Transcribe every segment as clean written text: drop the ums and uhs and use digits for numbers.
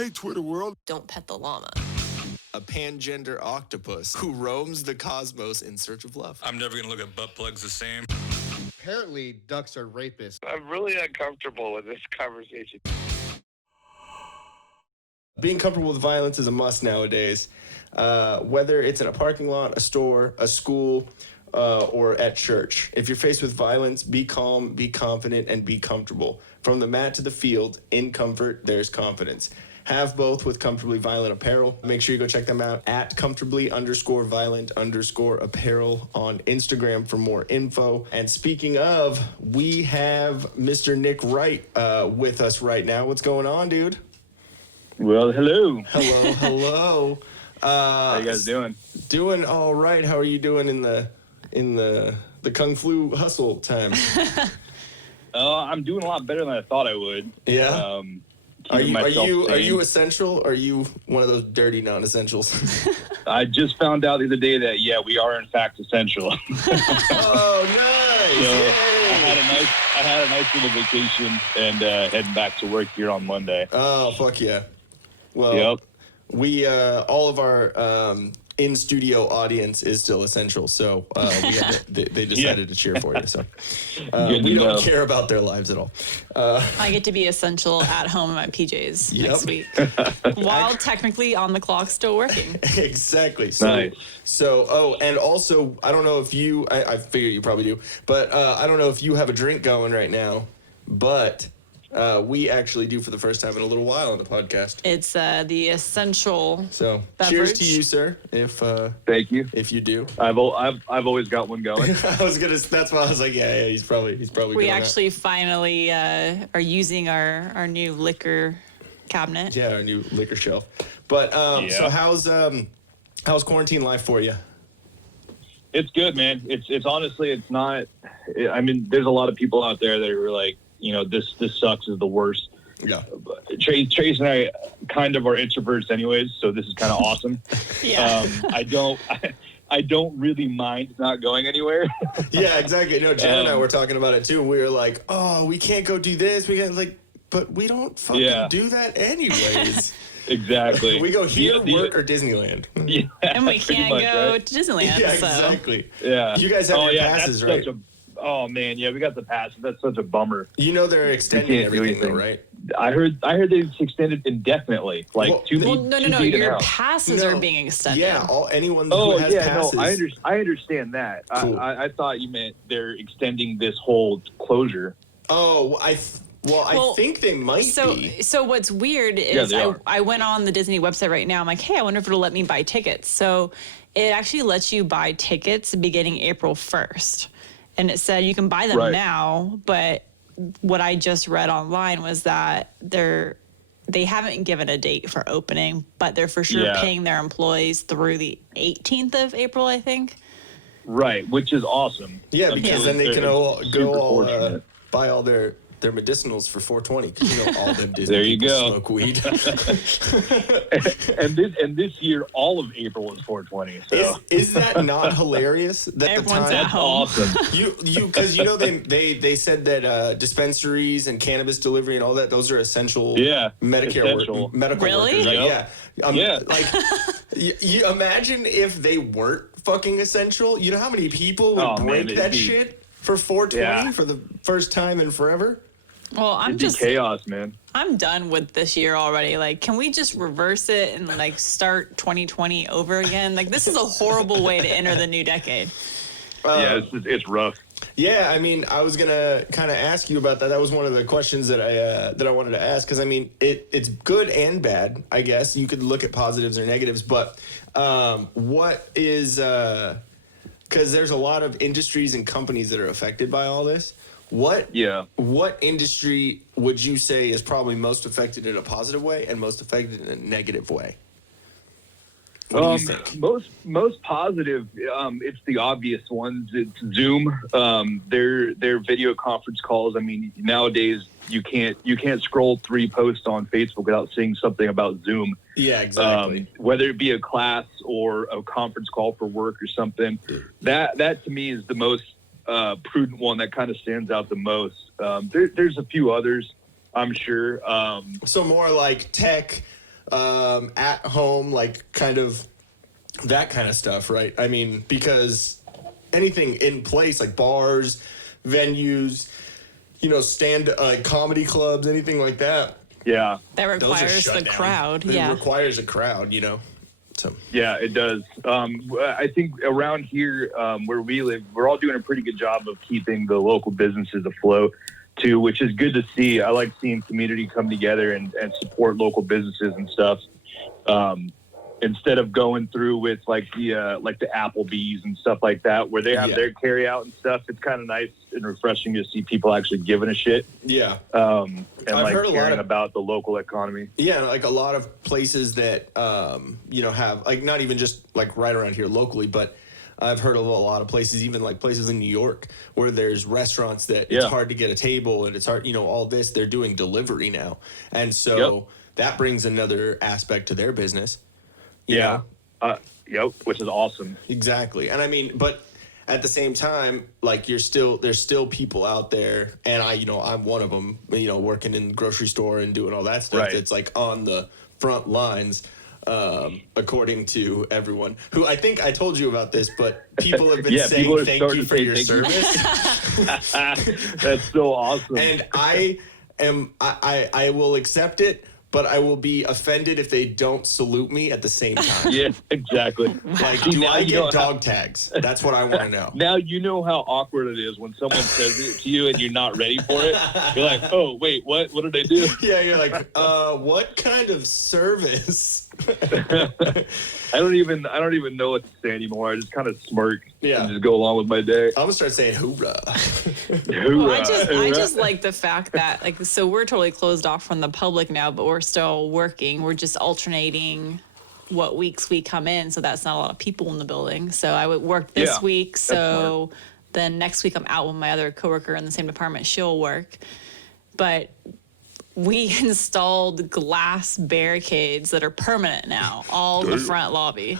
Hey, Twitter world. Don't pet the llama. A pangender octopus who roams the cosmos in search of love. I'm never going to look at butt plugs the same. Apparently, ducks are rapists. I'm really uncomfortable with this conversation. Being comfortable with violence is a must nowadays. Whether it's in a parking lot, a store, a school, or at church. If you're faced with violence, be calm, be confident, and be comfortable. From the mat to the field, in comfort, there's confidence. Have both with Comfortably Violent Apparel. Make sure you go check them out at comfortably_violent_apparel on Instagram for more info. And speaking of, we have Mr. Nick Wright with us right now. What's going on, dude? Well, hello. Hello. How you guys doing? Doing all right. How are you doing in the Kung Flu hustle time? I'm doing a lot better than I thought I would. Yeah. Are you essential? Or are you one of those dirty non-essentials? I just found out the other day that we are in fact essential. Oh, nice! So Yay. I had a nice little vacation and heading back to work here on Monday. Oh, fuck yeah! Well, yep. We all of our in-studio audience is still essential, so they decided to cheer for you. So we don't care about their lives at all. I get to be essential at home in my PJs next week, while technically on the clock still working. Exactly. So, nice. So, and also, I don't know if you, I figure you probably do, but I don't know if you have a drink going right now, but we actually do for the first time in a little while on the podcast. It's the essential. So, beverage. Cheers to you, sir. Thank you. If you do, I've always got one going. That's why I was like, yeah, he's probably. We actually finally are using our new liquor cabinet. Yeah, our new liquor shelf. But so how's quarantine life for you? It's good, man. It's honestly, it's not. I mean, there's a lot of people out there that are like, this sucks, is the worst. Yeah. Chase and I kind of are introverts anyways, so this is kind of awesome. Yeah. I don't really mind not going anywhere. Yeah, exactly. No, Jen and I were talking about it too. We were like, oh, we can't go do this. We can't but we don't fucking do that anyways. Exactly. We go here, work, or Disneyland. Yeah, and we can't go to Disneyland. Yeah, so. Exactly. Yeah. You guys have your passes, right? Oh man, yeah, we got the passes. That's such a bummer. They're extending everything though, right? I heard they extended indefinitely, like No. Your passes are being extended. Yeah, anyone who has passes. No, I understand that. Cool. I thought you meant they're extending this whole closure. Oh, I think they might be. So what's weird is I went on the Disney website right now. I'm like, hey, I wonder if it'll let me buy tickets. So it actually lets you buy tickets beginning April 1st. And it said you can buy them now, but what I just read online was that they haven't given a date for opening, but they're for sure paying their employees through the 18th of April, I think. Right, which is awesome. Yeah, because then they can go buy all their medicinals for $4.20 because all them Disney people smoke weed. and this year, all of April is $4.20. So. Is that not hilarious? That everyone's at home. Awesome. Because they said that dispensaries and cannabis delivery and all that, those are essential. Medicare medical really? workers. Right? Yeah. Like you imagine if they weren't fucking essential. You know how many people would break that shit for $4.20 for the first time in forever? Well, I'm just chaos, man. I'm done with this year already. Like, can we just reverse it and start 2020 over again? Like, this is a horrible way to enter the new decade. It's rough. Yeah, I mean, I was gonna kind of ask you about that. That was one of the questions that I wanted to ask because I mean, it's good and bad. I guess you could look at positives or negatives, but what is because there's a lot of industries and companies that are affected by all this. What industry would you say is probably most affected in a positive way and most affected in a negative way? What do you think? Most positive, it's the obvious ones. It's Zoom. Their video conference calls. I mean, nowadays you can't scroll 3 posts on Facebook without seeing something about Zoom. Yeah, exactly. Whether it be a class or a conference call for work or something, that to me is the most prudent one that kind of stands out the most. There's a few others, I'm sure. So more like tech, at home, like kind of that kind of stuff, right? I mean, because anything in place, like bars, venues, stand comedy clubs, anything like that. Yeah. That requires the crowd. It Yeah. requires a crowd, So. Yeah, it does. I think around here where we live, we're all doing a pretty good job of keeping the local businesses afloat too, which is good to see. I like seeing community come together and support local businesses and stuff. Instead of going through with like the Applebee's and stuff like that, where they have their carry out and stuff, it's kind of nice and refreshing to see people actually giving a shit. Yeah. And I've heard caring about the local economy. Yeah, like a lot of places that have like not even just like right around here locally, but I've heard of a lot of places, even like places in New York, where there's restaurants that it's hard to get a table and it's hard, all this. They're doing delivery now, and so that brings another aspect to their business. You know? Which is awesome. Exactly. And I mean, but at the same time, like there's still people out there, and I'm one of them, working in the grocery store and doing all that stuff. Right. That's like on the front lines, according to everyone who I think I told you about this, but people have been saying thank you for your service. That's so awesome. And I will accept it, but I will be offended if they don't salute me at the same time. Yeah, exactly. Like, do I get dog tags? That's what I want to know. Now you know how awkward it is when someone says it to you and you're not ready for it. You're like, oh, wait, what? What did I do? Yeah, you're like, what kind of service? I don't even know what to say anymore. I just kind of smirk and just go along with my day. I'm gonna start saying hoorah. Well, I just like the fact that so we're totally closed off from the public now, but we're still working. We're just alternating what weeks we come in, so that's not a lot of people in the building. So I would work this week, so then next week I'm out with my other coworker in the same department. She'll work, but we installed glass barricades that are permanent now, all in the front lobby.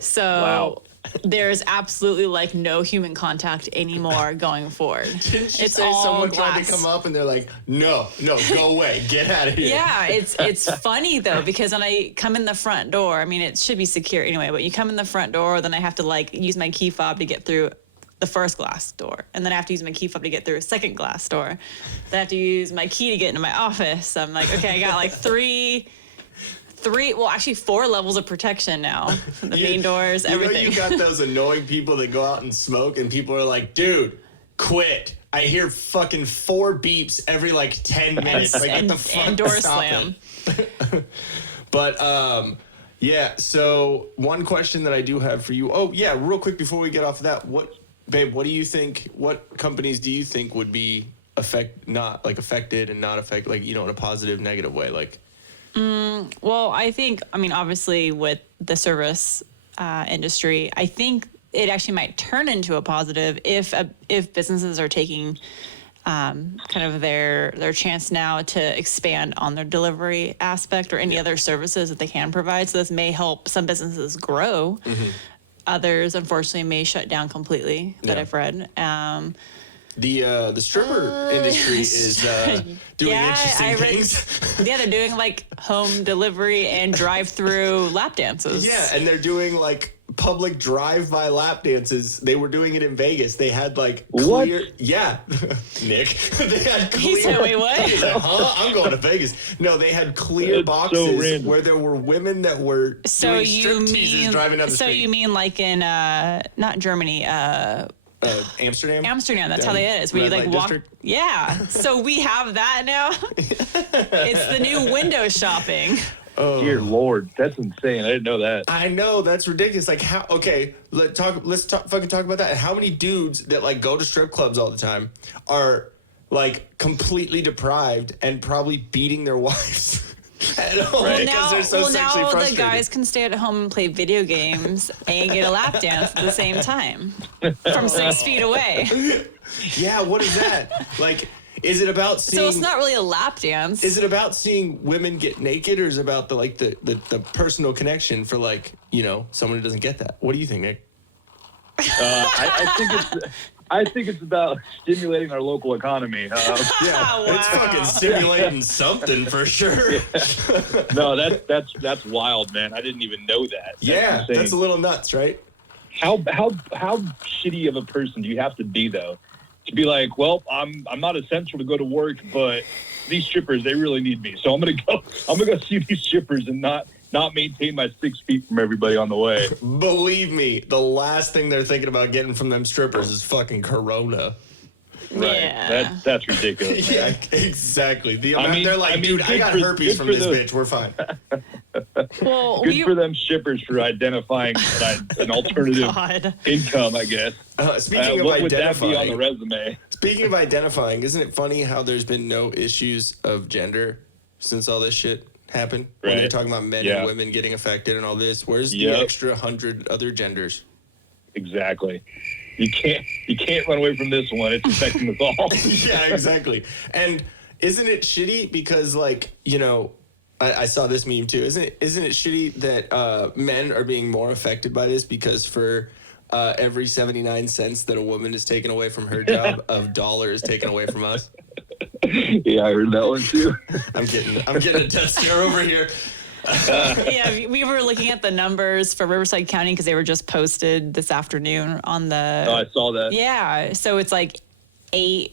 So there's absolutely like no human contact anymore going forward. Didn't you It's say all someone glass. tried to come up and they're like, no, go away, get out of here. Yeah, it's funny though, because when I come in the front door, I mean, it should be secure anyway, but you come in the front door, then I have to like use my key fob to get through the first glass door, and then I have to use my key fob to get through a second glass door. Then I have to use my key to get into my office. I'm like, okay, I got like four levels of protection now. The main doors, everything. You got those annoying people that go out and smoke, and people are like, dude, quit. I hear fucking 4 beeps every like 10 minutes. Like, get the fuck and door stop slam. it. But yeah. So one question that I do have for you. Oh yeah, real quick before we get off of that, what do you think? What companies do you think would be affected and not affected, like in a positive, negative way, like? Well, I mean, obviously with the service industry, I think it actually might turn into a positive if businesses are taking kind of their chance now to expand on their delivery aspect or any other services that they can provide. So this may help some businesses grow. Mm-hmm. Others, unfortunately, may shut down completely that I've read. The stripper industry is doing interesting things. Yeah, they're doing like home delivery and drive-through lap dances. Yeah, and they're doing like public drive-by lap dances. They were doing it in Vegas. They had like clear. What? Yeah, Nick. They had clear. He said, "Wait, what?" He's like, huh? I'm going to Vegas. No, they had clear boxes where there were women that were doing strip teases driving down the street. So you mean like in not Germany? Amsterdam. Amsterdam, that's how they is. Where you like walk. District? Yeah. So we have that now. It's the new window shopping. Oh. Dear Lord, that's insane. I didn't know that. I know, that's ridiculous. Like how? Okay, let's fucking talk about that. And how many dudes that like go to strip clubs all the time are like completely deprived and probably beating their wives at home because they're so sexually frustrated. The guys can stay at home and play video games and get a lap dance at the same time from 6 feet away. Yeah, what is that? Like, is it about seeing? So it's not really a lap dance. Is it about seeing women get naked, or is it about the personal connection for like someone who doesn't get that? What do you think, Nick? I think it's about stimulating our local economy. It's fucking stimulating something for sure. No, that's wild, man. I didn't even know that. That's a little nuts, right? How shitty of a person do you have to be though to be like, well, I'm not essential to go to work, but these strippers, they really need me, so I'm gonna go see these strippers and not maintain my 6 feet from everybody on the way. Believe me, the last thing they're thinking about getting from them strippers is fucking Corona. Right. Yeah. That's ridiculous. Yeah, exactly. They're like, dude, I got herpes from this bitch. We're fine. Well, good for them shippers for identifying an alternative income, I guess. Speaking of what identifying, would that be on the resume? Speaking of identifying, isn't it funny how there's been no issues of gender since all this shit happened? Right. When they're talking about men and women getting affected and all this. Where's the extra 100 other genders? Exactly. You can't run away from this one. It's affecting us all. Yeah, exactly. And isn't it shitty because, like, you know, I saw this meme too. Isn't it shitty that men are being more affected by this because for every 79 cents that a woman is taken away from her job, a dollar is taken away from us? Yeah, I heard that one too. I'm getting a death stare over here. Yeah, we were looking at the numbers for Riverside County because they were just posted this afternoon on the. Oh, I saw that. Yeah, so it's like 8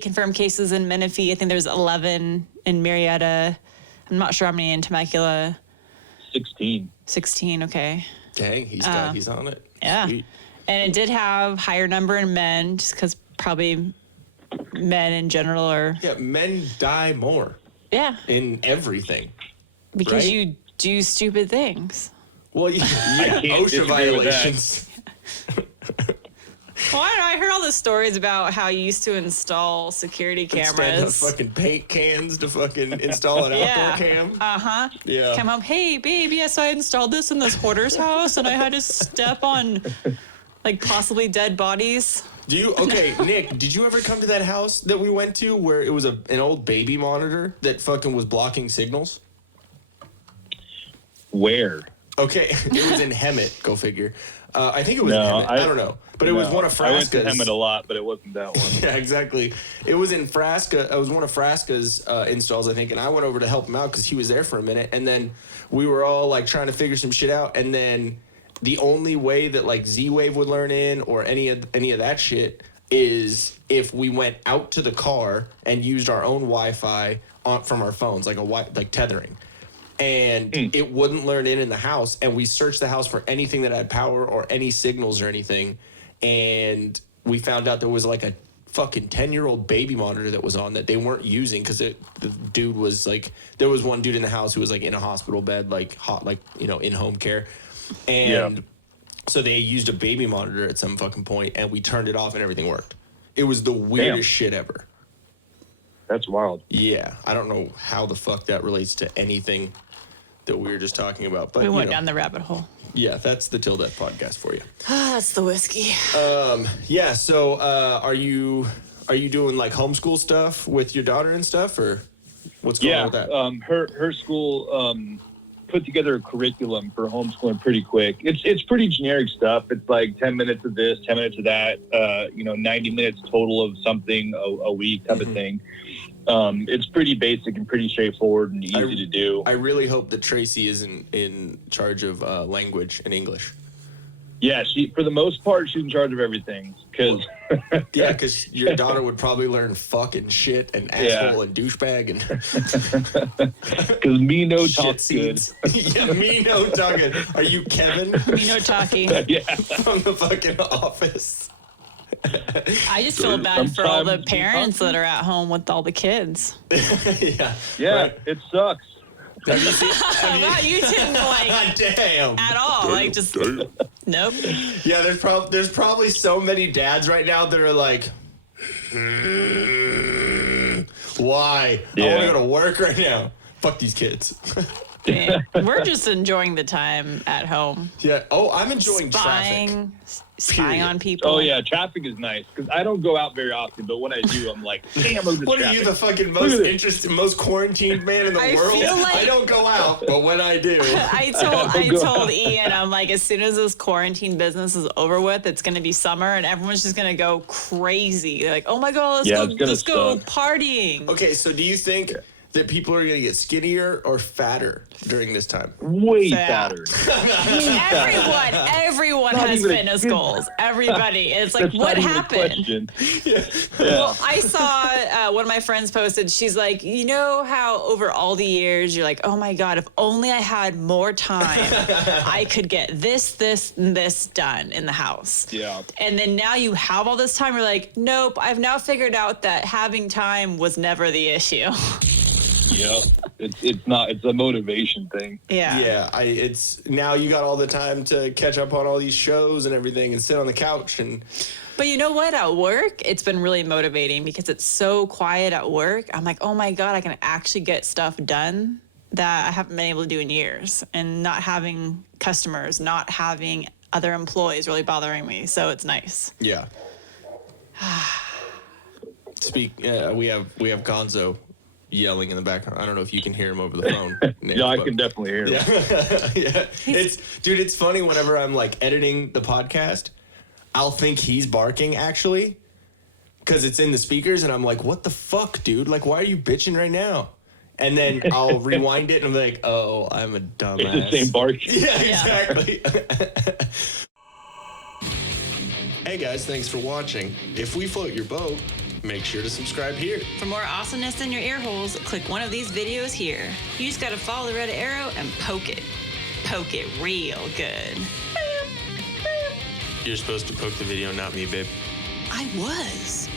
confirmed cases in Menifee. I think there's 11 in Marietta. I'm not sure how many in Temecula. 16. 16. Okay. Dang, he's on it. Yeah, Sweet. And it did have higher number in men, just because probably men in general are. Yeah, men die more. Yeah. In everything. Because you do stupid things. Well, OSHA violations. Well, I don't know. I heard all the stories about how you used to install security cameras. Instead of fucking paint cans to fucking install an outdoor cam. Uh-huh. Yeah. Come home, hey, babe, yes, I installed this in this hoarder's house, and I had to step on, like, possibly dead bodies. Nick, did you ever come to that house that we went to where it was an old baby monitor that fucking was blocking signals? Where? Okay, it was in Hemet. Go figure. I think it was in Hemet. I don't know. But it was one of Frasca's. I went to Hemet a lot, but it wasn't that one. Yeah, exactly. It was in Frasca. It was one of Frasca's installs, I think, and I went over to help him out because he was there for a minute. And then we were all, like, trying to figure some shit out. And then the only way that, like, Z-Wave would learn in or any of that shit is if we went out to the car and used our own Wi-Fi from our phones, like tethering. And it wouldn't learn in the house. And we searched the house for anything that had power or any signals or anything. And we found out there was like a fucking 10-year-old baby monitor that was on that they weren't using because the dude was like, there was one dude in the house who was like in a hospital bed, like in home care. And so they used a baby monitor at some fucking point and we turned it off and everything worked. It was the weirdest shit ever. That's wild. Yeah. I don't know how the fuck that relates to anything that we were just talking about. But we went down the rabbit hole. Yeah, that's the Till Death podcast for you. That's the whiskey. Yeah, so are you doing like homeschool stuff with your daughter and stuff, or what's going on with that? Her school put together a curriculum for homeschooling pretty quick. It's pretty generic stuff. It's like 10 minutes of this, 10 minutes of that, 90 minutes total of something a week type of thing. It's pretty basic and pretty straightforward and easy to do. I really hope that Tracy is in charge of language and English. Yeah, for the most part, she's in charge of everything. Because your daughter would probably learn fucking shit and asshole and douchebag and. Because me no talk good. Yeah, me no talking. Are you Kevin? Me no talking. Yeah, from the fucking Office. I just feel bad for all the parents that are at home with all the kids. Yeah, right. It sucks. Wow, you didn't damn at all. Like just nope. Yeah, there's probably so many dads right now that are like, why? I want to go to work right now. fuck these kids. Yeah. We're just enjoying the time at home. Yeah. Oh, I'm enjoying traffic. Spying on people. Oh yeah, traffic is nice because I don't go out very often, but when I do, I'm like, damn, look at the What traffic. are you, the fucking most interested, most quarantined man in the world? feel like- I don't go out, but when I do, I told Ian, I'm like, as soon as this quarantine business is over with, it's gonna be summer and everyone's just gonna go crazy. They're like, oh my god, let's go partying. okay. So do you think that people are gonna get skinnier or fatter during this time? Way Fat. fatter. Everyone Not has even a- fitness goals. Everybody. It's like, That's what not even a happened? question. Well, I saw one of my friends posted, she's like, you know how over all the years, you're like, oh my God, if only I had more time, I could get this, and this done in the house. Yeah. And then now you have all this time, you're like, nope, I've now figured out that having time was never the issue. Yeah. It's not. It's a motivation thing. Yeah. Yeah, it's now you got all the time to catch up on all these shows and everything and sit on the couch and But you know what? At work, it's been really motivating because it's so quiet at work. I'm like, oh my God, I can actually get stuff done that I haven't been able to do in years. And not having customers, not having other employees really bothering me. So it's nice. yeah. We have Gonzo yelling in the background. I don't know if you can hear him over the phone. Nick, Yeah, I but- can definitely hear him. Yeah. It's funny whenever I'm like editing the podcast, I'll think he's barking actually because it's in the speakers and I'm like, what the fuck, dude? Like, why are you bitching right now? And then I'll rewind it and I'm like, oh, I'm a dumbass. It's the same bark. Yeah, exactly. Hey guys, thanks for watching. If we float your boat, make sure to subscribe here. For more awesomeness in your ear holes, click one of these videos here. You just gotta follow the red arrow and poke it. Poke it real good. You're supposed to poke the video, not me, babe. I was.